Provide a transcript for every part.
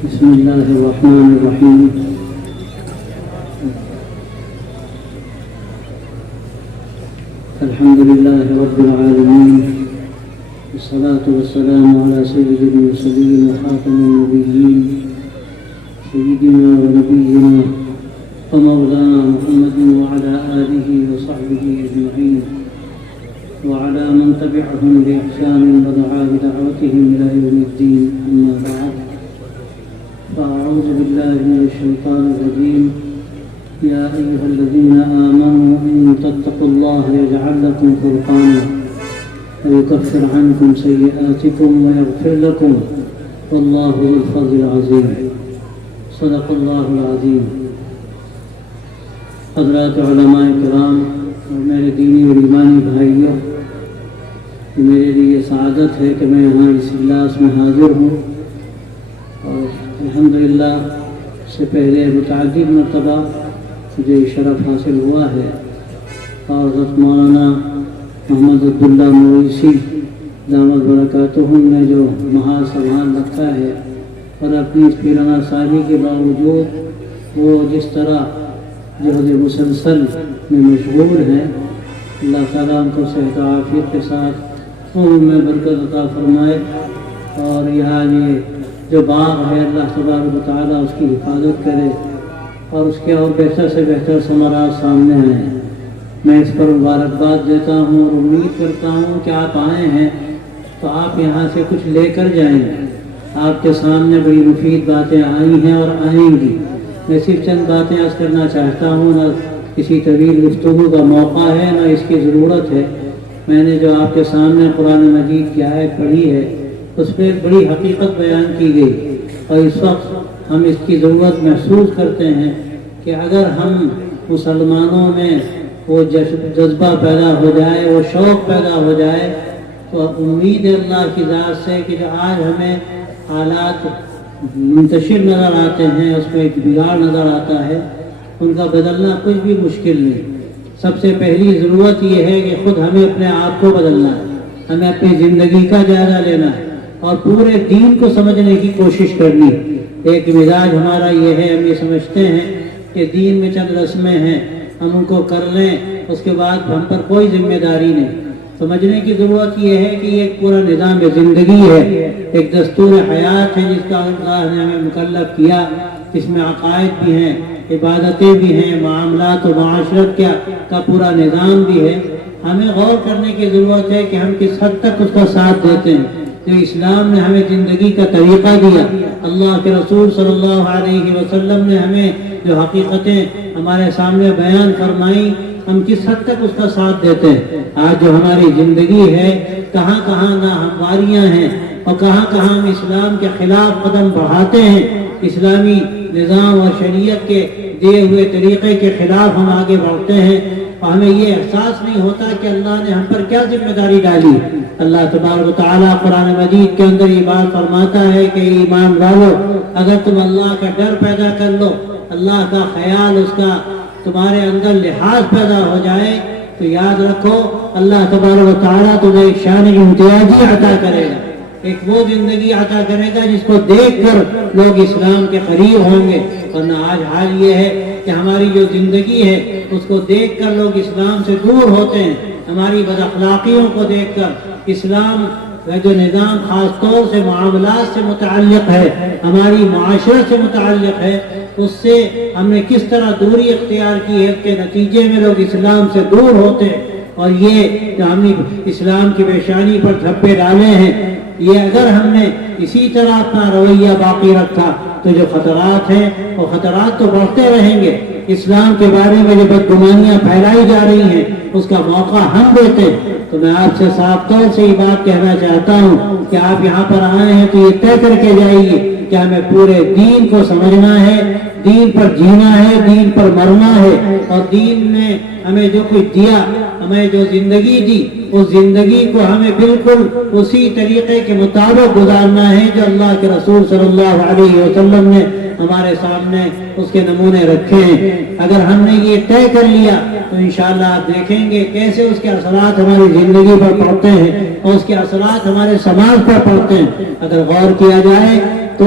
بسم الله الرحمن الرحيم. الحمد لله رب العالمين، والصلاة والسلام على سيد المرسلين وخاتم النبيين سيدنا ونبينا ومولانا محمد وعلى آله وصحبه أجمعين وعلى من تبعهم بإحسان ودعا بدعوتهم إلى يوم الدين. أما بعد، فأعوذ بالله من الشيطان الرجيم. يا أيها الذين آمنوا إن تتقوا الله يجعل لكم فرقانا ويكفر عنكم سيئاتكم ويغفر لكم والله ذو الفضل العظيم. صدق الله العظيم. حضرات علماء کرام اور میرے دینی اور ایمانی بھائیوں، میرے لیے سعادت ہے کہ میں یہاں اس اجلاس میں حاضر ہوں، اور الحمدللہ سے پہلے متعدد مرتبہ مجھے شرف حاصل ہوا ہے، اور حضرت مولانا محمد عبداللہ مویسی دامت برکاتہم نے جو محال سنبھال رکھا ہے، اور اپنی اس پیرانہ سالی کے باوجود وہ جس طرح جہد مسلسل میں مشغول ہیں، اللہ تعالیٰ ان کو صحت و عافیت کے ساتھ عمر میں برکت عطا فرمائے، اور یہاں یہ جو باغ ہے اللہ تبارک و تعالیٰ اس کی حفاظت کرے اور اس کے اور بہتر سے بہتر ثمرات سامنے آئیں۔ میں اس پر مبارکباد دیتا ہوں اور امید کرتا ہوں کہ آپ آئے ہیں تو آپ یہاں سے کچھ لے کر جائیں۔ آپ کے سامنے بڑی مفید باتیں آئی ہیں اور آئیں گی۔ میں صرف چند باتیں عرض کرنا چاہتا ہوں، نہ کسی طویل گفتگو کا موقع ہے نہ اس کی ضرورت ہے۔ میں نے جو آپ کے سامنے قرآن مجید کی آیت پڑھی ہے، اس پہ ایک بڑی حقیقت بیان کی گئی، اور اس وقت ہم اس کی ضرورت محسوس کرتے ہیں کہ اگر ہم مسلمانوں میں وہ جذبہ پیدا ہو جائے، وہ شوق پیدا ہو جائے، تو امید ہے اللہ کی ذات سے کہ جو آج ہمیں حالات منتشر نظر آتے ہیں، اس میں ایک بگاڑ نظر آتا ہے، ان کا بدلنا کچھ بھی مشکل نہیں۔ سب سے پہلی ضرورت یہ ہے کہ خود ہمیں اپنے آپ کو بدلنا ہے، ہمیں اپنی زندگی کا جائزہ لینا ہے اور پورے دین کو سمجھنے کی کوشش کرنی ہے۔ ایک مزاج ہمارا یہ ہے، ہم یہ سمجھتے ہیں کہ دین میں چند رسمیں ہیں، ہم ان کو کر لیں، اس کے بعد ہم پر کوئی ذمہ داری نہیں۔ سمجھنے کی ضرورت یہ ہے کہ یہ ایک پورا نظام زندگی ہے، ایک دستور حیات ہے جس کا اللہ نے ہمیں مکلف کیا، جس میں عقائد بھی ہیں، عبادتیں بھی ہیں، معاملات و معاشرت کا پورا نظام بھی ہے۔ ہمیں غور کرنے کی ضرورت ہے کہ ہم کس حد تک اس کا ساتھ دیتے ہیں۔ جو اسلام نے ہمیں زندگی کا طریقہ دیا، اللہ کے رسول صلی اللہ علیہ وسلم نے ہمیں جو حقیقتیں ہمارے سامنے بیان فرمائیں، ہم کس حد تک اس کا ساتھ دیتے ہیں۔ آج جو ہماری زندگی ہے، کہاں کہاں ناہمواریاں ہیں اور کہاں کہاں ہم اسلام کے خلاف قدم بڑھاتے ہیں، اسلامی نظام اور شریعت کے دیے ہوئے طریقے کے خلاف ہم آگے بڑھتے ہیں، اور ہمیں یہ احساس نہیں ہوتا کہ اللہ نے ہم پر کیا ذمہ داری ڈالی۔ اللہ تبارک و تعالیٰ قرآن مجید کے اندر یہ بات فرماتا ہے کہ ایمان والو، اگر تم اللہ کا ڈر پیدا کر لو، اللہ کا خیال، اس کا تمہارے اندر لحاظ پیدا ہو جائے، تو یاد رکھو اللہ تبارک و تعالیٰ تمہیں ایک شان امتیازی عطا کرے گا، ایک وہ زندگی عطا کرے گا جس کو دیکھ کر لوگ اسلام کے قریب ہوں گے۔ ورنہ آج حال یہ ہے کہ ہماری جو زندگی ہے اس کو دیکھ کر لوگ اسلام سے دور ہوتے ہیں، ہماری بد اخلاقیوں کو دیکھ کر۔ اسلام کا جو نظام خاص طور سے معاملات سے متعلق ہے، ہماری معاشرت سے متعلق ہے، اس سے ہم نے کس طرح دوری اختیار کی ہے کہ نتیجے میں لوگ اسلام سے دور ہوتے ہیں، اور یہ جو ہم نے اسلام کی پیشانی پر دھبے ڈالے ہیں، یہ اگر ہم نے اسی طرح اپنا رویہ باقی رکھا تو جو خطرات ہیں وہ خطرات تو بڑھتے رہیں گے۔ اسلام کے بارے میں جو بدگمانیاں پھیلائی جا رہی ہیں اس کا موقع ہم دیتے ہیں۔ تو میں آپ سے صاف طور سے یہ بات کہنا چاہتا ہوں کہ آپ یہاں پر آئے ہیں تو یہ طے کر کے جائیے کہ ہمیں پورے دین کو سمجھنا ہے، دین پر جینا ہے، دین پر مرنا ہے، اور دین نے ہمیں جو کچھ دیا، ہمیں جو زندگی دی، اس زندگی کو ہمیں بالکل اسی طریقے کے مطابق گزارنا ہے جو اللہ کے رسول صلی اللہ علیہ وسلم نے ہمارے سامنے اس کے نمونے رکھے ہیں۔ اگر ہم نے یہ طے کر لیا تو انشاءاللہ آپ دیکھیں گے کیسے اس کے اثرات ہماری زندگی پر پڑتے ہیں اور اس کے اثرات ہمارے سماج پر پڑتے ہیں۔ اگر غور کیا جائے تو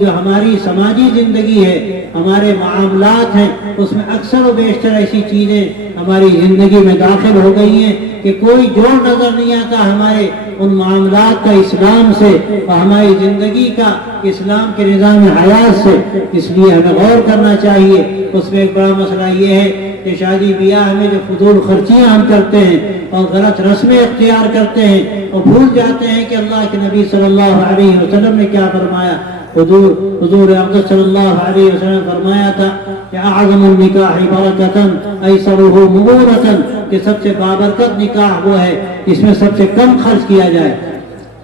جو ہماری سماجی زندگی ہے، ہمارے معاملات ہیں، اس میں اکثر و بیشتر ایسی چیزیں ہماری زندگی میں داخل ہو گئی ہیں کہ کوئی جوڑ نظر نہیں آتا ہمارے ان معاملات کا اسلام سے اور ہماری زندگی کا اسلام کے نظام حیات سے۔ اس لیے ہمیں غور کرنا چاہیے۔ اس میں ایک بڑا مسئلہ یہ ہے کہ شادی بیاہ میں جو فضول خرچیاں ہم کرتے ہیں اور غلط رسمیں اختیار کرتے ہیں اور بھول جاتے ہیں کہ اللہ کے نبی صلی اللہ علیہ وسلم نے کیا فرمایا۔ حضور اقدس صلی اللہ علیہ وسلم فرمایا تھا کہ اعظم النکاح برکتاً ایسرہ مغورتاً، کہ سب سے بابرکت نکاح وہ ہے جس میں سب سے کم خرچ کیا جائے،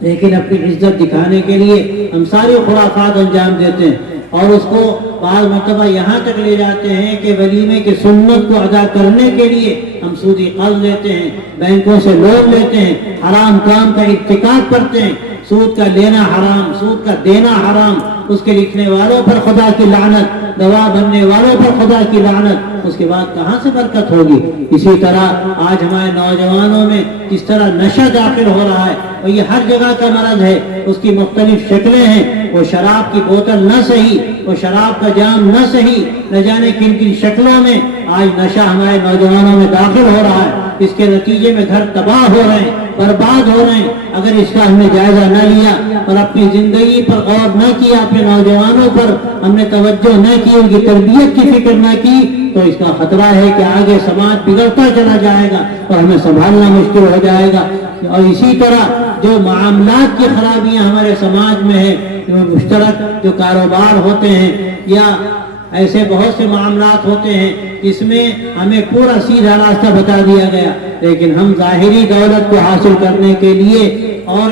لیکن اپنی عزت دکھانے کے لیے ہم ساری خرافات انجام دیتے ہیں اور اس کو بعض مرتبہ یہاں تک لے جاتے ہیں کہ ولیمے کی سنت کو ادا کرنے کے لیے ہم سودی قرض لیتے ہیں، بینکوں سے لون لیتے ہیں، حرام کام کا ارتکاب کرتے ہیں۔ سود کا لینا حرام، سود کا دینا حرام، اس کے لکھنے والوں پر خدا کی لعنت، گواہ بننے والوں پر خدا کی لعنت، اس کے بعد کہاں سے برکت ہوگی؟ اسی طرح آج ہمارے نوجوانوں میں جس طرح نشہ داخل ہو رہا ہے اور یہ ہر جگہ کا مرض ہے، اس کی مختلف شکلیں ہیں۔ وہ شراب کی بوتل نہ صحیح، وہ شراب کا جام نہ صحیح، نہ جانے کن کن شکلوں میں آج نشہ ہمارے نوجوانوں میں داخل ہو رہا ہے۔ اس کے نتیجے میں گھر تباہ ہو رہے ہیں، برباد ہو رہے ہیں۔ اگر اس کا ہم نے جائزہ نہ لیا اور اپنی زندگی پر غور نہ کیا، اپنے نوجوانوں پر ہم نے توجہ نہ کی، ان کی تربیت کی فکر نہ کی، تو اس کا خطرہ ہے کہ آگے سماج بگڑتا چلا جائے گا اور ہمیں سنبھالنا مشکل ہو جائے گا۔ اور اسی طرح جو معاملات کی خرابیاں ہمارے سماج میں ہیں، جو مشترک جو کاروبار ہوتے ہیں یا ایسے بہت سے معاملات ہوتے ہیں اس میں ہمیں پورا سیدھا راستہ بتا دیا گیا، لیکن ہم ظاہری دولت کو حاصل کرنے کے لیے اور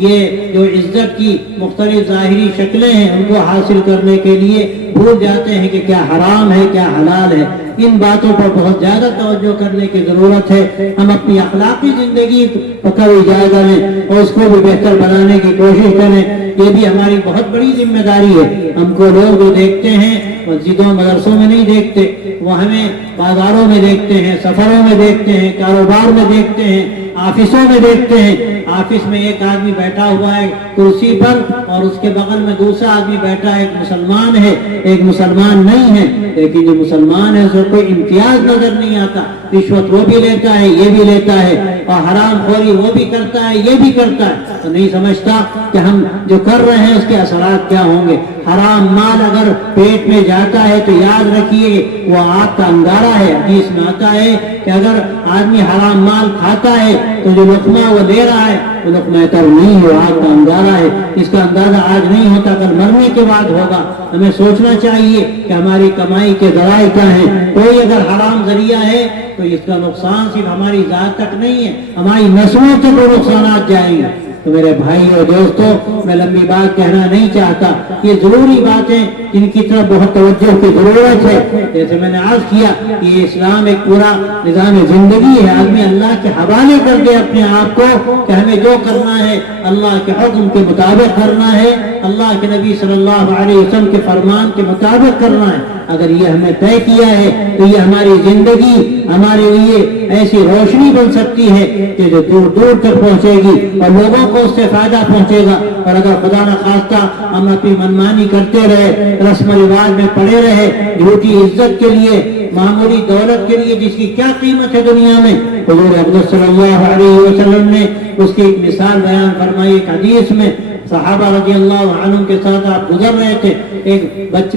یہ جو عزت کی مختلف ظاہری شکلیں ہیں ان کو حاصل کرنے کے لیے بھول جاتے ہیں کہ کیا حرام ہے کیا حلال ہے۔ ان باتوں پر بہت زیادہ توجہ کرنے کی ضرورت ہے۔ ہم اپنی اخلاقی زندگی پر کبھی جائزہ لیں اور اس کو بھی بہتر بنانے کی کوشش کریں۔ یہ بھی ہماری بہت بڑی ذمہ داری ہے۔ ہم کو لوگ جو دیکھتے ہیں مسجدوں مدرسوں میں نہیں دیکھتے، وہ ہمیں بازاروں میں دیکھتے ہیں، سفروں میں دیکھتے ہیں، کاروبار میں دیکھتے ہیں، آفسوں میں دیکھتے ہیں۔ آفس میں ایک آدمی بیٹھا ہوا ہے کرسی پر اور اس کے بغل میں دوسرا آدمی بیٹھا ہے، ایک مسلمان ہے ایک مسلمان نہیں ہے، لیکن جو مسلمان ہے اسے کوئی امتیاز نظر نہیں آتا۔ رشوت وہ بھی لیتا ہے یہ بھی لیتا ہے اور حرام خوری وہ بھی کرتا ہے یہ بھی کرتا ہے، تو نہیں سمجھتا کہ ہم جو کر رہے ہیں اس کے اثرات کیا ہوں گے۔ حرام مال اگر پیٹ میں جاتا ہے تو یاد رکھیے وہ آگ کا انگارہ ہے۔ حدیث میں آتا ہے کہ اگر آدمی حرام مال کھاتا ہے تو جو لقمہ وہ دے رہا ہے وہ لقمہ تر نہیں ہے، آگ کا انگارہ ہے۔ اس کا اندازہ آج نہیں ہوتا، کل مرنے کے بعد ہوگا۔ ہمیں سوچنا چاہیے کہ ہماری کمائی کے ذرائع کیا ہیں۔ کوئی اگر حرام ذریعہ ہے تو اس کا نقصان صرف ہماری ذات تک نہیں ہے، ہماری نسلوں تک وہ نقصانات جائیں گے۔ تو میرے بھائی اور دوستوں، میں لمبی بات کہنا نہیں چاہتا، یہ ضروری باتیں جن کی طرف بہت توجہ کی ضرورت ہے۔ جیسے میں نے عرض کیا کہ یہ اسلام ایک پورا نظام زندگی ہے۔ آدمی اللہ کے حوالے کر دے اپنے آپ کو کہ ہمیں جو کرنا ہے اللہ کے حکم کے مطابق کرنا ہے، اللہ کے نبی صلی اللہ علیہ وسلم کے فرمان کے مطابق کرنا ہے۔ اگر یہ ہمیں طے کیا ہے تو یہ ہماری زندگی ہمارے لیے ایسی روشنی بن سکتی ہے کہ جو دور دور تک پہنچے گی اور لوگوں کو اس سے فائدہ پہنچے گا۔ اور اگر خدا نہ خواستہ ہم اپنی منمانی کرتے رہے، رسم و رواج میں پڑے رہے، جھوٹی عزت کے لیے، معمولی دولت کے لیے جس کی کیا قیمت ہے دنیا میں، حضور اقدس صلی اللہ علیہ وسلم نے اس کی ایک مثال بیان فرمائی۔ ایک حدیث میں صحابہ رضی اللہ عنہ کے ساتھ آپ گزر رہے تھے، ایک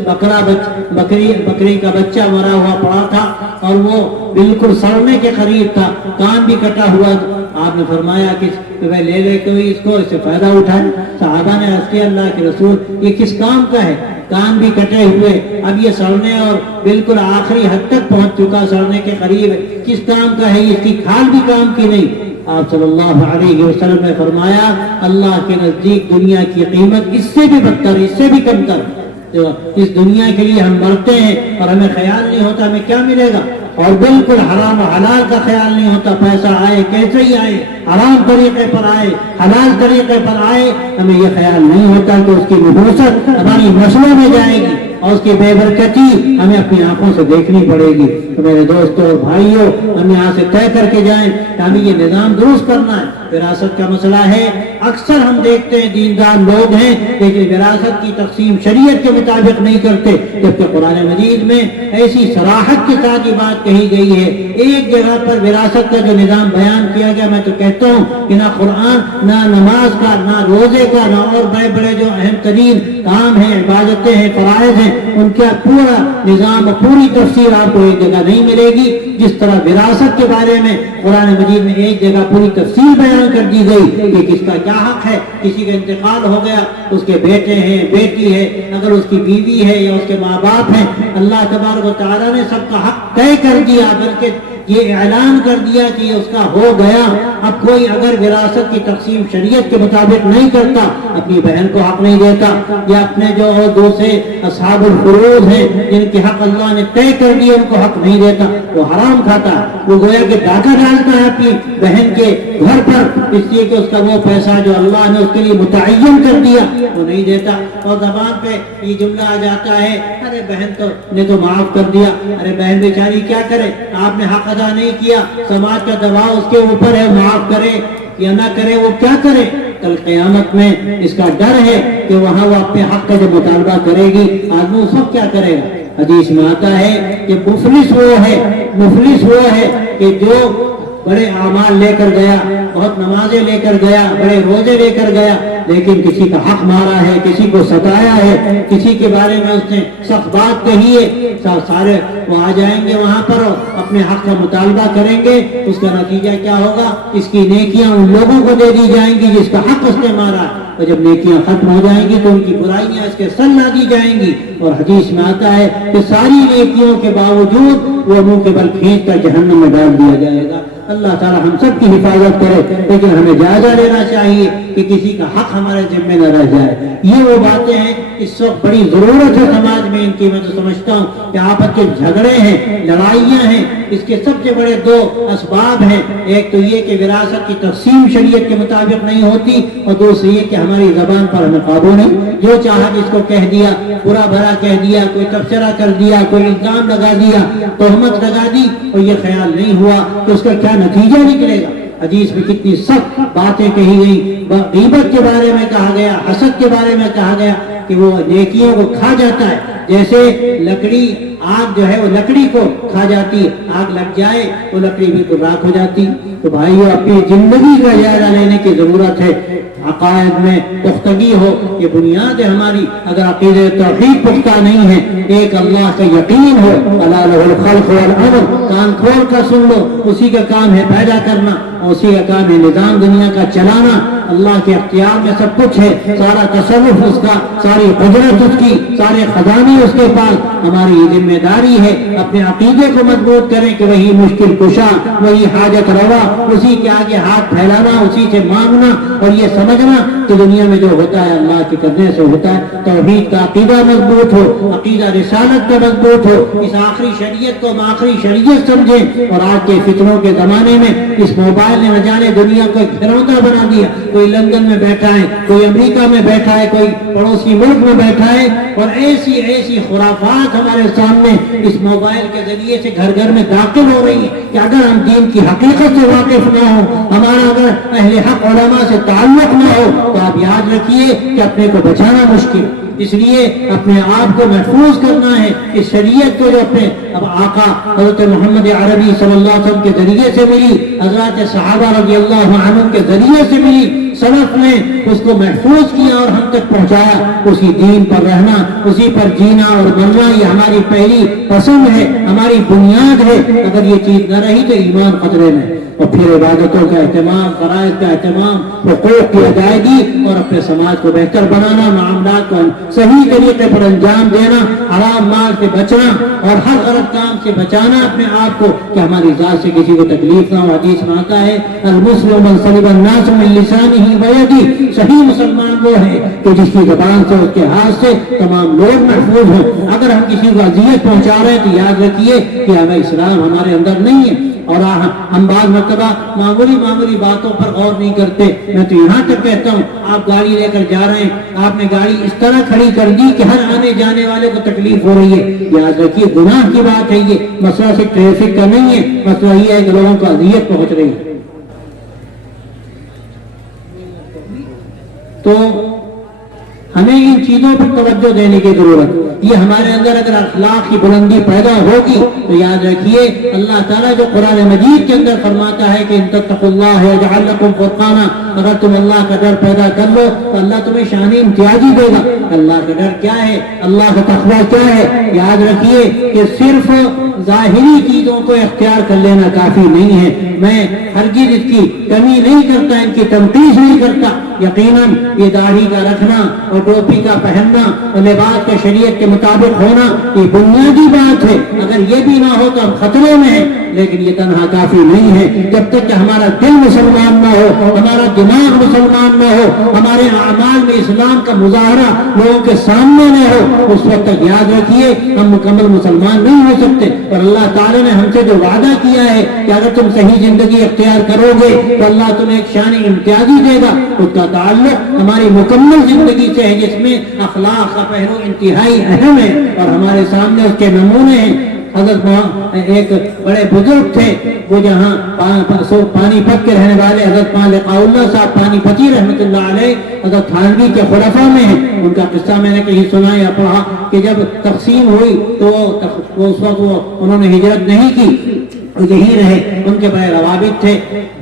بکری کا بچہ مرا ہوا پڑا تھا اور وہ بالکل سڑنے کے قریب تھا، کان بھی کٹا ہوا۔ آپ نے فرمایا کہ لے لے کوئی اس کو، اس سے فائدہ اٹھائے۔ صحابہ نے عرض کیا اللہ کے رسول یہ کس کام کا ہے؟ کان بھی کٹے ہوئے، اب یہ سڑنے اور بالکل آخری حد تک پہنچ چکا، سڑنے کے قریب ہے، کس کام کا ہے؟ اس کی کھال بھی کام کی نہیں۔ آپ صلی اللہ علیہ وسلم نے فرمایا اللہ کے نزدیک دنیا کی قیمت اس سے بھی بدتر، اس سے بھی کمتر۔ جو اس دنیا کے لیے ہم مرتے ہیں اور ہمیں خیال نہیں ہوتا ہمیں کیا ملے گا، اور بالکل حرام و حلال کا خیال نہیں ہوتا، پیسہ آئے کیسے ہی آئے، حرام طریقے پر آئے حلال طریقے پر آئے، ہمیں یہ خیال نہیں ہوتا کہ اس کی نحوست ہماری نسلوں میں جائے گی اور اس کی بے برکتی ہمیں اپنی آنکھوں سے دیکھنی پڑے گی۔ تو میرے دوستوں اور بھائیوں، ہم یہاں سے طے کر کے جائیں کہ ہمیں یہ نظام درست کرنا ہے۔ وراثت کا مسئلہ ہے۔ اکثر ہم دیکھتے ہیں دیندار لوگ ہیں لیکن وراثت کی تقسیم شریعت کے مطابق نہیں کرتے، جبکہ قرآن مجید میں ایسی صراحت کے ساتھ یہ بات کہی گئی ہے۔ ایک جگہ پر وراثت کا جو نظام بیان کیا گیا، میں تو کہتا ہوں کہ نہ قرآن، نہ نماز کا، نہ روزے کا، نہ اور بڑے بڑے جو اہم ترین کام ہیں، عبادتیں ہیں، فرائض ہیں، ان کا پورا نظام اور پوری تفسیر آپ کو ایک جگہ نہیں ملے گی۔ جس طرح وراثت کے بارے میں قرآن مجید میں ایک جگہ پوری تفصیل بیان کر دی گئی کہ کس کا کیا حق ہے۔ کسی کا انتقال ہو گیا، اس کے بیٹے ہیں، بیٹی ہے، اگر اس کی بیوی ہے یا اس کے ماں باپ ہیں، اللہ تبارک و تعالیٰ نے سب کا حق طے کر دیا، بلکہ یہ اعلان کر دیا کہ یہ اس کا ہو گیا۔ اب کوئی اگر وراثت کی تقسیم شریعت کے مطابق نہیں کرتا، اپنی بہن کو حق نہیں دیتا، یا اپنے جو اور دوسرے اصحاب الفروض ہیں جن کے حق اللہ نے طے کر دیے ان کو حق نہیں دیتا، وہ حرام کھاتا ہے، وہ گویا کہ ڈاکہ ڈالتا ہے اپنی بہن کے گھر پر، اس لیے کہ اس کا وہ پیسہ جو اللہ نے اس کے لیے متعین کر دیا وہ نہیں دیتا۔ اور زبان پہ یہ جملہ آ جاتا ہے، ارے بہن نے تو معاف کر دیا، ارے بہن بیچاری کیا کرے، آپ نے حق ادا نہیں کیا، سماج کا دباؤ اس کے اوپر ہے، معاف کرے یا نہ کرے، وہ کیا کرے؟ کل قیامت میں اس کا ڈر ہے کہ وہاں وہ اپنے حق کا جو مطالبہ کرے گی، آدمی اس وقت کیا کرے گا؟ حدیث میں آتا ہے کہ مفلس وہ ہے کہ جو بڑے اعمال لے کر گیا، بہت نمازیں لے کر گیا، بڑے روزے لے کر گیا، لیکن کسی کا حق مارا ہے، کسی کو ستایا ہے، کسی کے بارے میں اس نے سخت بات کہی ہے، سارے وہ آ جائیں گے وہاں پر اپنے حق کا مطالبہ کریں گے۔ اس کا نتیجہ کیا ہوگا؟ اس کی نیکیاں ان لوگوں کو دے دی جائیں گی جس کا حق اس نے مارا، اور جب نیکیاں ختم ہو جائیں گی تو ان کی برائیاں اس کے سن لا دی جائیں گی۔ اور حدیث میں آتا ہے کہ ساری نیکیوں کے باوجود وہ منہ کے بل کھینچ کر جہنم میں ڈال دیا جائے گا۔ اللہ تعالی ہم سب کی حفاظت کرے، لیکن ہمیں جائزہ لینا چاہیے کہ کسی کا حق ہمارے ذمہ نہ رہ جائے۔ یہ وہ باتیں ہیں اس وقت بڑی ضرورت ہے سماج میں ان کی۔ میں تو سمجھتا ہوں کہ آپس کے جھگڑے ہیں، لڑائیاں ہیں، اس کے سب سے بڑے دو اسباب ہیں۔ ایک تو یہ کہ وراثت کی تقسیم شریعت کے مطابق نہیں ہوتی، اور دوسری یہ کہ ہماری زبان پر ہمیں قابو نہیں، جو چاہا جس کو کہہ دیا، برا بھرا کہہ دیا، کوئی تبصرہ کر دیا، کوئی الزام لگا دیا، تہمت لگا دی، اور یہ خیال نہیں ہوا کہ اس کا کیا نتیجہ نکلے گا۔ حدیث میں کتنی سخت باتیں کہی گئی، غیبت کے بارے میں کہا گیا، حسد کے بارے میں کہا گیا کہ وہ نیکیوں کو کھا جاتا ہے، جیسے لکڑی آگ جو ہے وہ لکڑی کو کھا جاتی، آگ لگ جائے وہ لکڑی بالکل راکھ ہو جاتی۔ تو بھائیو اپنی زندگی کا جائزہ لینے کی ضرورت ہے، عقائد میں پختگی ہو، یہ بنیاد ہے ہماری۔ اگر عقیدہ توحید پختہ نہیں ہے، ایک اللہ کا یقین ہو، الا لہ الخلق والامر، کان کھول کر سن لو، اسی کا کام ہے پیدا کرنا، اسی کا کام ہے نظام دنیا کا چلانا، اللہ کے اختیار میں سب کچھ ہے، سارا تصرف اس کا، ساری قدرت اس کی، سارے خزانے اس کے پاس۔ ہماری ذمہ داری ہے اپنے عقیدے کو مضبوط کریں کہ وہی مشکل کشا، وہی حاجت روا، اسی کے آگے ہاتھ پھیلانا، اسی سے مانگنا، اور یہ سمجھنا کہ دنیا میں جو ہوتا ہے اللہ کے کرنے سے ہوتا ہے۔ توحید کا عقیدہ مضبوط ہو، عقیدہ رسالت کا مضبوط ہو، اس آخری شریعت کو ہم آخری شریعت سمجھیں۔ اور آج کے فتنوں کے زمانے میں اس موبائل نے نہ جانے دنیا کو ایک گھروندا بنا دیا، کوئی لندن میں بیٹھا ہے، کوئی امریکہ میں بیٹھا ہے، کوئی پڑوسی ملک میں بیٹھا ہے، اور ایسی ایسی خرافات ہمارے سامنے اس موبائل کے ذریعے سے گھر گھر میں داخل ہو رہی ہیں کہ اگر ہم دین کی حقیقت سے واقف نہ ہوں، ہمارا اگر اہل حق علماء سے تعلق نہ ہو، تو آپ یاد رکھیے کہ اپنے کو بچانا مشکل۔ اس لیے اپنے آپ کو محفوظ کرنا ہے، اس شریعت کو جو اپنے اب آقا حضرت محمد عربی صلی اللہ علیہ وسلم کے ذریعے سے ملی، حضرات صحابہ رضی اللہ عنہم کے ذریعے سے ملی، سلف نے اس کو محفوظ کیا اور ہم تک پہنچایا۔ اسی دین پر رہنا، اسی پر جینا اور مرنا، یہ ہماری پہلی پسند ہے، ہماری بنیاد ہے۔ اگر یہ چیز نہ رہی تو ایمان خطرے میں۔ اور پھر عبادتوں کا اہتمام، فرائض کا اہتمام، حقوق کی ادائیگی، اور اپنے سماج کو بہتر بنانا، معاملات کو صحیح طریقے پر انجام دینا، حرام مال سے بچنا، اور ہر غلط کام سے بچانا اپنے آپ کو کہ ہماری ذات سے کسی کو تکلیف نہ ہو۔ حدیث میں آتا ہے المسلم من سلم الناس من لسانه ويده، صحیح مسلمان وہ ہے کہ جس کی زبان سے، اس کے ہاتھ سے تمام لوگ محفوظ ہوں۔ اگر ہم کسی کو اذیت پہنچا رہے ہیں تو یاد رکھیے کہ ہمیں اسلام ہمارے اندر نہیں ہے، اور ہم بعض مرتبہ معمولی باتوں پر غور نہیں کرتے۔ میں تو یہاں تک کہتا ہوں، آپ گاڑی لے کر جا رہے ہیں، آپ نے گاڑی اس طرح کھڑی کر دی کہ ہر آنے جانے والے کو تکلیف ہو رہی ہے، یاد رکھیے گناہ کی بات ہے یہ، مسئلہ صرف ٹریفک کا نہیں ہے، مسئلہ یہ ہے کہ لوگوں کو اذیت پہنچ رہی ہے۔ تو ہمیں ان چیزوں پر توجہ دینے کی ضرورت. یہ ہمارے اندر اگر اخلاق کی بلندی پیدا ہوگی تو یاد رکھیے اللہ تعالیٰ جو قرآن مجید کے اندر فرماتا ہے کہ ان تتقوا اللہ یجعل لکم فرقانا، اگر تم اللہ کا ڈر پیدا کر لو تو اللہ تمہیں شان امتیازی دے گا. اللہ کا ڈر کیا ہے؟ اللہ کا تقویٰ کیا ہے؟ یاد رکھیے کہ صرف ظاہری چیزوں کو اختیار کر لینا کافی نہیں ہے. میں ہرگز اس کی کمی نہیں کرتا، ان کی تنقید نہیں کرتا. یقیناً یہ داڑھی کا رکھنا اور ٹوپی کا پہننا اور لباس کے شریعت کے مطابق ہونا یہ بنیادی بات ہے. اگر یہ بھی نہ ہو تو ہم خطرے میں ہیں، لیکن یہ تنہا کافی نہیں ہے. جب تک کہ ہمارا دل مسلمان نہ ہو، ہمارا دماغ مسلمان نہ ہو، ہمارے اعمال میں اسلام کا مظاہرہ لوگوں کے سامنے نہ ہو، اس وقت تک یاد رکھیے ہم مکمل مسلمان نہیں ہو سکتے. اور اللہ تعالیٰ نے ہم سے جو وعدہ کیا ہے کہ اگر تم صحیح زندگی اختیار کرو گے تو اللہ تمہیں ایک شان امتیازی دے گا، اس کا تعلق ہماری مکمل زندگی سے ہے جس میں اخلاق کا پہلو انتہائی اہم ہے. اور ہمارے سامنے اس کے نمونے ہیں. حضرت ایک بڑے بزرگ تھے، وہ جہاں پانی پت کے رہنے والے حضرت لقاء اللہ صاحب پانی پتی رحمۃ اللہ علیہ حضرت تھانوی کے خلفاء میں ہیں. ان کا قصہ میں نے کہیں سنا یا پڑھا کہ جب تقسیم ہوئی تو اس وقت انہوں نے ہجرت نہیں کی، یہی رہے. ان کے بڑے روابط تھے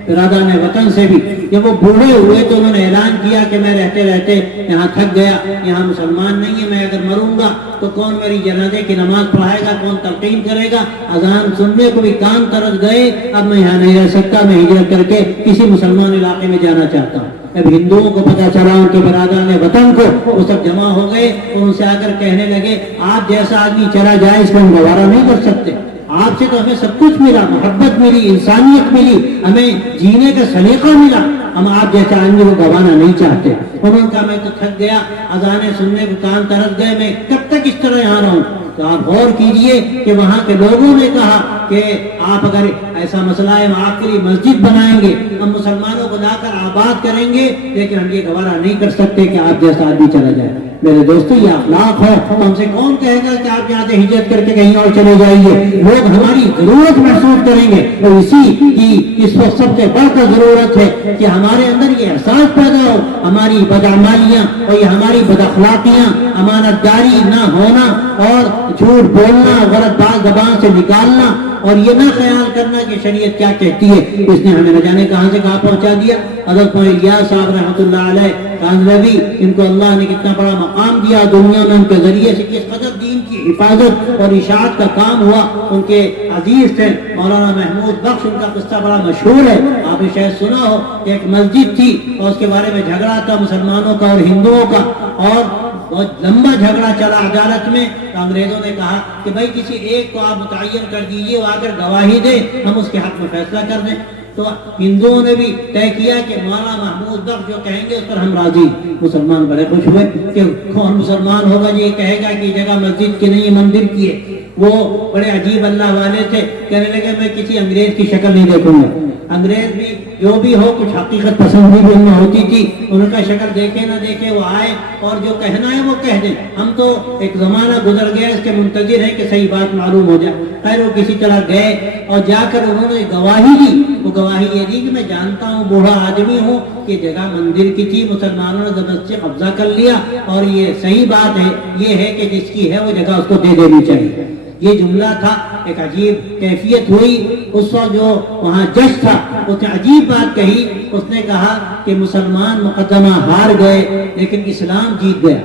برادران وطن سے بھی. جب وہ بوڑھے ہوئے تو انہوں نے اعلان کیا کہ میں رہتے رہتے یہاں تھک گیا، یہاں مسلمان نہیں ہے، میں اگر مروں گا تو کون میری جنازے کی نماز پڑھائے گا، کون تلقین کرے گا. اذان سننے کو بھی کان طرف گئے، اب میں یہاں نہیں رہ سکتا، میں ہجرت کر کے کسی مسلمان علاقے میں جانا چاہتا ہوں. اب ہندوؤں کو پتا چلا، ان کے برادران وطن کو، وہ سب جمع ہو گئے اور ان سے آ کر کہنے لگے آپ جیسا آدمی چلا جائے اس کو ہم گوارا نہیں کر سکتے. آپ سے تو ہمیں سب کچھ ملا، محبت ملی، انسانیت ملی، ہمیں جینے کا سلیقہ ملا، ہم آپ جیسے آدمی کو گوانا نہیں چاہتے. انہوں نے کہا میں تو تھک گیا، اذانیں سننے کو کان طرف گئے، میں کب تک اس طرح یہاں رہوں. تو آپ غور کیجئے کہ وہاں کے لوگوں نے کہا کہ آپ اگر ایسا مسئلہ ہے ہم آپ کے لیے مسجد بنائیں گے، ہم مسلمانوں کو لا کر آباد کریں گے، لیکن ہم یہ گوارا نہیں کر سکتے کہ آپ جیسا آدمی چلا جائے. میرے دوستو یہ اخلاق ہے. ہم سے کون کہے گا کہ آپ یہاں سے ہجرت کر کے کہیں اور چلے جائیے؟ لوگ ہماری ضرورت محسوس کریں گے. اور اسی کی اس وقت سب سے بڑھ کر ضرورت ہے کہ ہمارے اندر یہ احساس پیدا ہو، ہماری بدعمالیاں اور یہ ہماری بد اخلاقیاں، امانت داری نہ ہونا اور جھوٹ بولنا، غلط بات زبان سے نکالنا اور یہ نہ خیال کرنا کہ شریعت کیا کہتی ہے، اس نے ہمیں نہ جانے کہاں سے کہاں پہنچا دیا. حضرت الیاس صاحب رحمۃ اللہ علیہ کاندھلوی، ان کو اللہ نے کتنا بڑا مقام دیا دنیا میں، ان کے ذریعے سے کس قدر دین کی حفاظت اور اشاعت کا کام ہوا. ان کے عزیز تھے مولانا محمود بخش، ان کا قصہ بڑا مشہور ہے، آپ نے شاید سنا ہو. ایک مسجد تھی اور اس کے بارے میں جھگڑا تھا مسلمانوں کا اور ہندوؤں کا، اور بہت لمبا جھگڑا چلا عدالت میں. انگریزوں نے کہا کہ بھائی کسی ایک کو آپ متعین کر دیجئے، وہ آ کر گواہی دے، ہم اس کے حق میں فیصلہ کر دیں. تو ہندوؤں نے بھی طے کیا کہ مولانا محمود بخش جو کہیں گے اس پر ہم راضی. مسلمان بڑے خوش ہوئے کہ کون مسلمان ہوگا جو یہ کہے گا کہ یہ جگہ مسجد کی نہیں مندر کی ہے. وہ بڑے عجیب اللہ والے تھے، کہنے لگے میں کسی انگریز کی شکل نہیں دیکھوں گا. انگریز بھی جو بھی ہو کچھ حقیقت پسند بھی ان میں ہوتی تھی، ان کا شکل دیکھے نہ دیکھے وہ آئے اور جو کہنا ہے وہ کہہ دیں. ہم تو ایک زمانہ گزر گیا اس کے منتظر ہیں کہ صحیح بات معلوم ہو جائے. خیر وہ کسی طرح گئے اور جا کر انہوں نے گواہی دی. وہ گواہی یہ دی کہ میں جانتا ہوں بوڑھا آدمی ہوں کہ جگہ مندر کی تھی، مسلمانوں نے زبردستی قبضہ کر لیا اور یہ صحیح بات ہے، یہ ہے کہ جس کی ہے وہ جگہ اس کو دے دینی چاہیے. یہ جملہ تھا. ایک عجیب کیفیت ہوئی. اس وقت جو وہاں جج تھا اس نے عجیب بات کہی. اس نے کہا کہ مسلمان مقدمہ ہار گئے لیکن اسلام جیت گیا.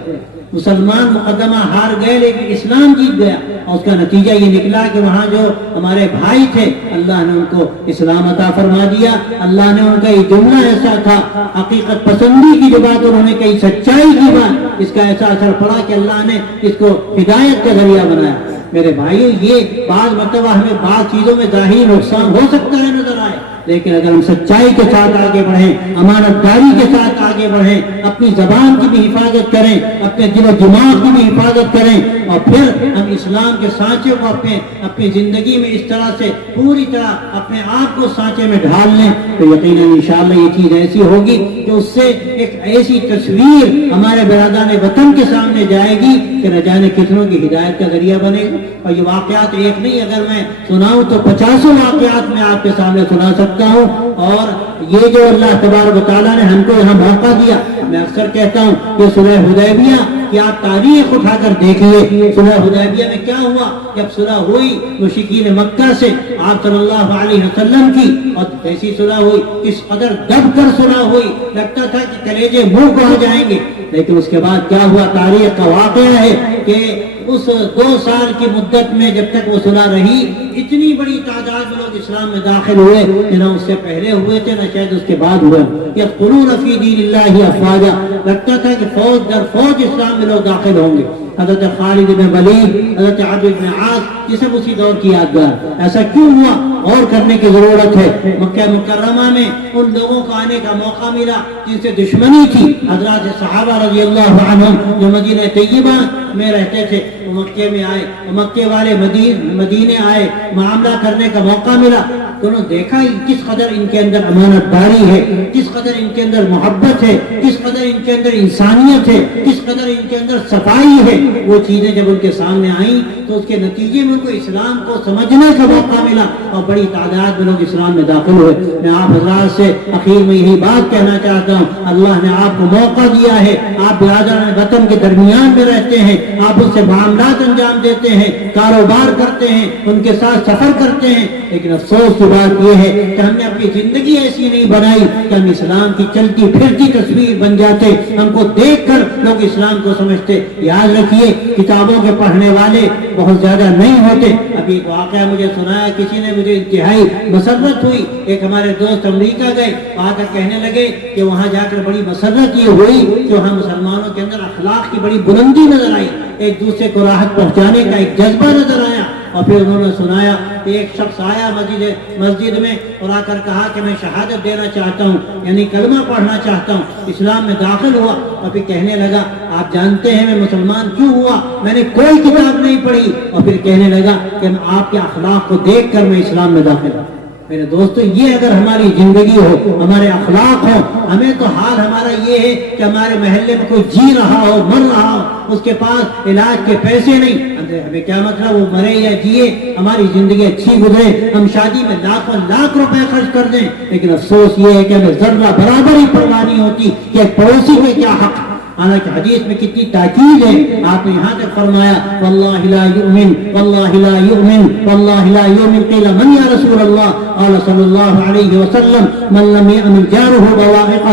مسلمان مقدمہ ہار گئے لیکن اسلام جیت گیا. اور اس کا نتیجہ یہ نکلا کہ وہاں جو ہمارے بھائی تھے اللہ نے ان کو اسلام عطا فرما دیا. اللہ نے ان کا یہ جملہ ایسا تھا، حقیقت پسندی کی جو بات انہوں نے کہی، سچائی کی بات، اس کا ایسا اثر پڑا کہ اللہ نے اس کو ہدایت کا ذریعہ بنایا. میرے بھائیو یہ بعض مرتبہ ہمیں بعض چیزوں میں ظاہری نقصان ہو سکتا ہے نظر آئے، لیکن اگر ہم سچائی کے ساتھ آگے بڑھیں، امانت داری کے ساتھ آگے بڑھیں، اپنی زبان کی بھی حفاظت کریں، اپنے دل و دماغ کی بھی حفاظت کریں، اور پھر ہم اسلام کے سانچے کو اپنی زندگی میں اس طرح سے پوری طرح اپنے آپ کو سانچے میں ڈھال لیں تو یقیناً انشاءاللہ یہ چیز ایسی ہوگی کہ اس سے ایک ایسی تصویر ہمارے برادران وطن کے سامنے جائے گی کہ نہ جانے کتنوں کی ہدایت کا ذریعہ بنے گا. اور یہ واقعات ایک نہیں، اگر میں سناؤں تو 50 واقعات میں آپ کے سامنے سنا سکتا ہوں. اور یہ جو اللہ تبارک و تعالیٰ نے ہم کو یہاں موقع دیا، میں اکثر کہتا ہوں کہ صلح حدیبیہ کہ آپ تاریخ اٹھا کر دیکھیے صلح حدیبیہ میں کیا ہوا. جب صلح ہوئی مشرکین مکہ سے آپ صلی اللہ علیہ وسلم کی اور ایسی صلح ہوئی کس قدر دب کر صلح ہوئی, لگتا تھا کہ کلیجے منہ کو آ جائیں گے. لیکن اس کے بعد کیا ہوا, تاریخ کا واقعہ ہے کہ اس 2 سال کی مدت میں جب تک وہ صلح رہی اتنی بڑی تعداد میں لوگ اسلام میں داخل ہوئے نہ اس سے پہلے ہوئے تھے نہ شاید اس کے بعد ہوئے. یدخلون فی دین اللہ افواجا, لگتا تھا کہ فوج در فوج اسلام میں لوگ داخل ہوں گے. حضرت خالد بن ولید, حضرت عبد بن عاص, یہ سب اسی دور کی یادگار. ایسا کیوں ہوا, غور کرنے کی ضرورت ہے. مکہ مکرمہ میں ان لوگوں کو آنے کا موقع ملا جن سے دشمنی تھی. حضرات صحابہ رضی اللہ عنہم جو مدینہ طیبہ میں رہتے تھے وہ مکے میں آئے, مکے والے مدینے آئے, معاملہ کرنے کا موقع ملا. تو انہوں نے دیکھا کس قدر ان کے اندر امانت داری ہے, کس قدر ان کے اندر محبت ہے, کس قدر ان کے اندر انسانیت ہے, کس قدر ان کے اندر صفائی ہے. وہ چیزیں جب ان کے سامنے آئیں تو اس کے نتیجے میں ان کو اسلام کو سمجھنے کا موقع ملا اور بڑی تعداد میں لوگ اسلام میں داخل ہوئے. میں آپ حضرات سے اخیر میں یہی بات کہنا چاہتا ہوں, اللہ نے آپ کو موقع دیا ہے, آپ برادران وطن کے درمیان میں رہتے ہیں, آپ ان سے معاملات انجام دیتے ہیں, کاروبار کرتے ہیں, ان کے ساتھ سفر کرتے ہیں. لیکن افسوس کی بات یہ ہے کہ ہم نے اپنی زندگی ایسی نہیں بنائی کہ ہم اسلام کی چلتی پھرتی تصویر بن جاتے, ہم کو دیکھ کر لوگ اسلام کو سمجھتے. یاد رکھیے کتابوں کے پڑھنے والے بہت زیادہ نہیں ہوتے. ابھی ایک واقعہ مجھے سنایا, کسی نے مجھے انتہائی مسرت ہوئی. ایک ہمارے دوست امریکہ گئے, آ کر کہنے لگے کہ وہاں جا کر بڑی مسرت یہ ہوئی کہ وہاں مسلمانوں کے اندر اخلاق کی بڑی بلندی نظر آئی, ایک دوسرے کو راحت پہنچانے کا ایک جذبہ نظر آیا. اور پھر انہوں نے سنایا کہ ایک شخص آیا مسجد میں اور آ کر کہا کہ میں شہادت دینا چاہتا ہوں, یعنی کلمہ پڑھنا چاہتا ہوں, اسلام میں داخل ہوا. اور پھر کہنے لگا آپ جانتے ہیں میں مسلمان کیوں ہوا, میں نے کوئی کتاب نہیں پڑھی. اور پھر کہنے لگا کہ آپ کے اخلاق کو دیکھ کر میں اسلام میں داخل ہوں. میرے دوستو یہ اگر ہماری زندگی ہو, ہمارے اخلاق ہو, ہمیں تو حال ہمارا یہ ہے کہ ہمارے محلے میں کوئی جی رہا ہو, مر رہا ہو, اس کے پاس علاج کے پیسے نہیں, ہمیں کیا مطلب وہ مرے یا جیے, ہماری زندگی اچھی گزرے, ہم شادی میں لاکھوں لاکھ روپے خرچ کر دیں. لیکن افسوس یہ ہے کہ ہمیں ذرہ برابر ہی پرواہ نہیں ہوتی کہ ایک پڑوسی کے کیا حق. حالانکہ حدیث میں کتنی تاکید ہے, آپ نے یہاں تک فرمایا واللہ لا یؤمن واللہ لا یؤمن واللہ لا یؤمن. قیل من یا رسول اللہ, قال صلی اللہ علیہ وسلم من لم یأمن جارہ بوائقہ.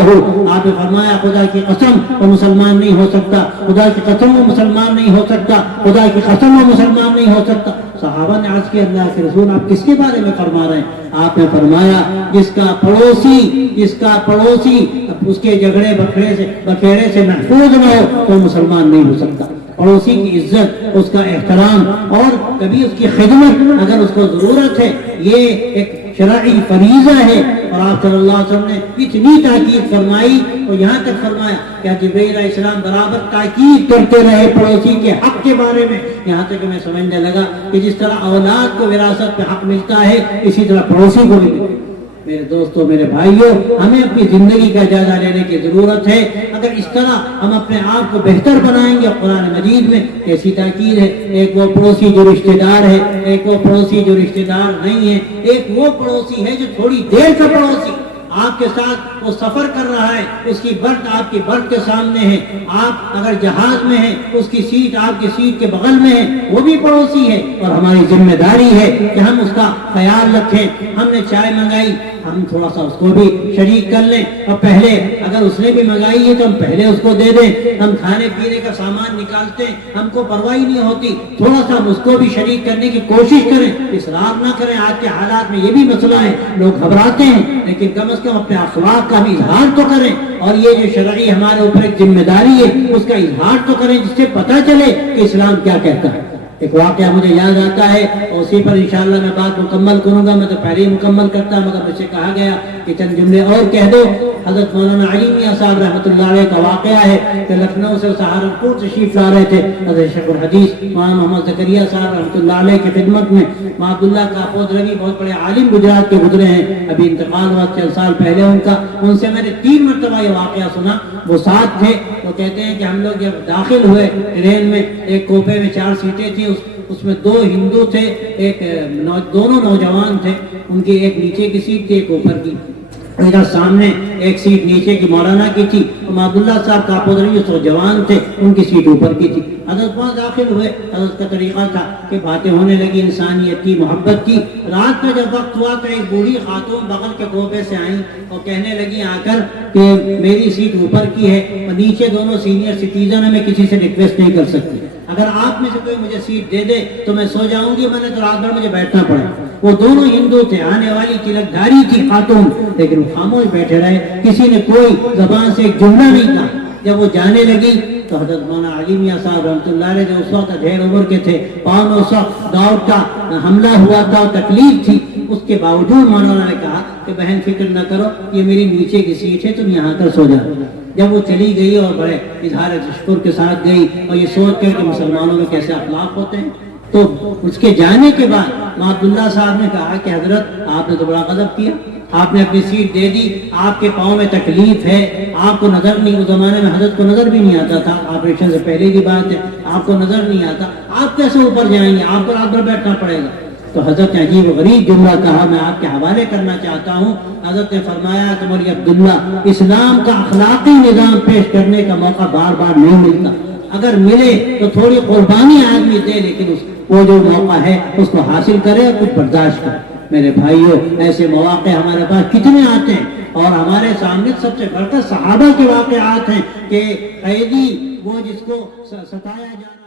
آپ نے فرمایا خدا کی قسم وہ مسلمان نہیں ہو سکتا, خدا کی قسم وہ مسلمان نہیں ہو سکتا, خدا کی قسم وہ مسلمان نہیں ہو سکتا. صحابہ نے عرض کیا اللہ کے رسول آپ کس کے بارے میں فرما رہے ہیں؟ آپ نے فرمایا جس کا پڑوسی اس کے جھگڑے بکھیڑے سے محفوظ نہ ہو تو مسلمان نہیں ہو سکتا. پڑوسی کی عزت, اس کا احترام اور کبھی اس کی خدمت اگر اس کو ضرورت ہے, یہ ایک شرعی فریضہ ہے. اور آپ صلی اللہ علیہ وسلم نے اتنی تاکید فرمائی اور یہاں تک فرمایا کہ جبرائیل علیہ السلام برابر تاکید کرتے رہے پڑوسی کے حق کے بارے میں, یہاں تک کہ میں سمجھنے لگا کہ جس طرح اولاد کو وراثت پہ حق ملتا ہے اسی طرح پڑوسی کو بھی ملتا ہے. میرے دوستوں, میرے بھائیوں, ہمیں اپنی زندگی کا جائزہ لینے کی ضرورت ہے. اگر اس طرح ہم اپنے آپ کو بہتر بنائیں گے, قرآن مجید میں ایسی تاکید ہے, ایک وہ پڑوسی جو رشتہ دار ہے, ایک وہ پڑوسی جو رشتہ دار نہیں ہے, ایک وہ پڑوسی ہے جو تھوڑی دیر کا پڑوسی آپ کے ساتھ وہ سفر کر رہا ہے, اس کی برت آپ کی برت کے سامنے ہے, آپ اگر جہاز میں ہیں اس کی سیٹ آپ کی سیٹ کے بغل میں ہے, وہ بھی پڑوسی ہے. اور ہماری ذمہ داری ہے کہ ہم اس کا خیال رکھیں. ہم نے چائے منگائی, ہم تھوڑا سا اس کو بھی شریک کر لیں, اور پہلے اگر اس نے بھی منگائی ہے تو ہم پہلے اس کو دے دیں. ہم کھانے پینے کا سامان نکالتے ہیں, ہم کو پرواہ نہیں ہوتی, تھوڑا سا ہم اس کو بھی شریک کرنے کی کوشش کریں, اسراف نہ کریں. آج کے حالات میں یہ بھی مسئلہ ہے, لوگ گھبراتے ہیں, لیکن کم از کم اپنے اخلاق کا بھی اظہار تو کریں. اور یہ جو شرعی ہمارے اوپر ایک ذمہ داری ہے اس کا اظہار تو کریں, جس سے پتہ چلے کہ اسلام کیا کہتا ہے. ایک واقعہ مجھے یاد آتا ہے اور اسی پر انشاءاللہ میں بات مکمل کروں گا. میں تو پہلے ہی مکمل کرتا, مگر مجھ سے کہا گیا کہ چند جملے اور کہہ دو. حضرت مولانا علی میاں صاحب رحمۃ اللہ علیہ کا واقعہ ہے کہ لکھنؤ سے سہارنپور تشریف لا رہے تھے. حضرت شیخ الحدیث مولانا محمد زکریا صاحب رحمۃ اللہ علیہ کی خدمت میں. عبداللہ کاپود روی بہت بڑے عالم گجرات کے گزرے ہیں, ابھی انتقال ہوا چند سال پہلے ان کا. ان سے میں نے 3 مرتبہ یہ واقعہ سنا. وہ ساتھ تھے, وہ کہتے ہیں کہ ہم لوگ جب داخل ہوئے ٹرین میں, ایک کوپے میں 4 سیٹیں تھیں, اس میں 2 ہندو تھے, دونوں نوجوان تھے, ان کی ایک نیچے کی سیٹ تھی ایک اوپر کی. ادھر سامنے ایک سیٹ نیچے کی مولانا کی تھی، عبداللہ صاحب کاپودری جو جوان تھے ان کی سیٹ اوپر کی تھی۔ حضرت وہاں داخل ہوئے، حضرت کا طریقہ تھا کہ باتیں ہونے لگی انسانیت کی، محبت کی۔ رات کا جب وقت ہوا تو ایک بوڑھی خاتون بغل کے گوبے سے آئیں اور کہنے لگی آ کر کہ میری سیٹ اوپر کی ہے اور نیچے دونوں سینئر سٹیزن ہیں، میں کسی سے ریکویسٹ نہیں کر سکتی، اگر آپ میں سے کوئی مجھے سیٹ دے دے تو میں سو جاؤں گی، میں نے تو رات بھر مجھے بیٹھنا پڑا۔ وہ دونوں ہندو تھے، آنے والی تلک دھاری تھی خاتون، لیکن وہ خاموش بیٹھے رہے، کسی نے کوئی زبان سے ایک جملہ نہیں کہا۔ جب وہ جانے لگی تو حضرت مولانا علی میاں صاحب رحمۃ اللہ علیہ جو اس وقت ڈھیر عمر کے تھے، پاؤں اس وقت داؤد کا حملہ ہوا تھا، تکلیف تھی، اس کے باوجود مولانا نے کہا کہ بہن فکر نہ کرو، یہ میری نیچے کی سیٹ ہے، تم یہاں کر سو جاؤ۔ جب وہ چلی گئی اور بڑے اظہار تشکر کے ساتھ گئی اور یہ سوچ کر کہ مسلمانوں میں کیسے اخلاق ہوتے ہیں، تو اس کے جانے کے بعد عبداللہ صاحب نے کہا کہ حضرت آپ نے تو بڑا غضب کیا، آپ نے اپنی سیٹ دے دی، آپ کے پاؤں میں تکلیف ہے، آپ کو نظر نہیں، اس زمانے میں حضرت کو نظر بھی نہیں آتا تھا، آپریشن سے پہلے کی بات ہے، آپ کو نظر نہیں آتا، آپ کیسے اوپر جائیں گے، آپ کو رات بھر بیٹھنا پڑے گا۔ تو حضرت نے عجیب و غریب جملہ کہا، میں آپ کے حوالے کرنا چاہتا ہوں۔ حضرت نے فرمایا کہ مولی عبداللہ، اسلام کا اخلاقی نظام پیش کرنے کا موقع بار بار نہیں ملتا، اگر ملے تو تھوڑی قربانی آدمی دے، لیکن وہ جو موقع ہے اس کو حاصل کرے اور کچھ برداشت کرے۔ میرے بھائیوں، ایسے مواقع ہمارے پاس کتنے آتے ہیں، اور ہمارے سامنے سب سے بڑھ کر صحابہ کے واقعات ہیں کہ قیدی وہ جس کو ستایا جاتا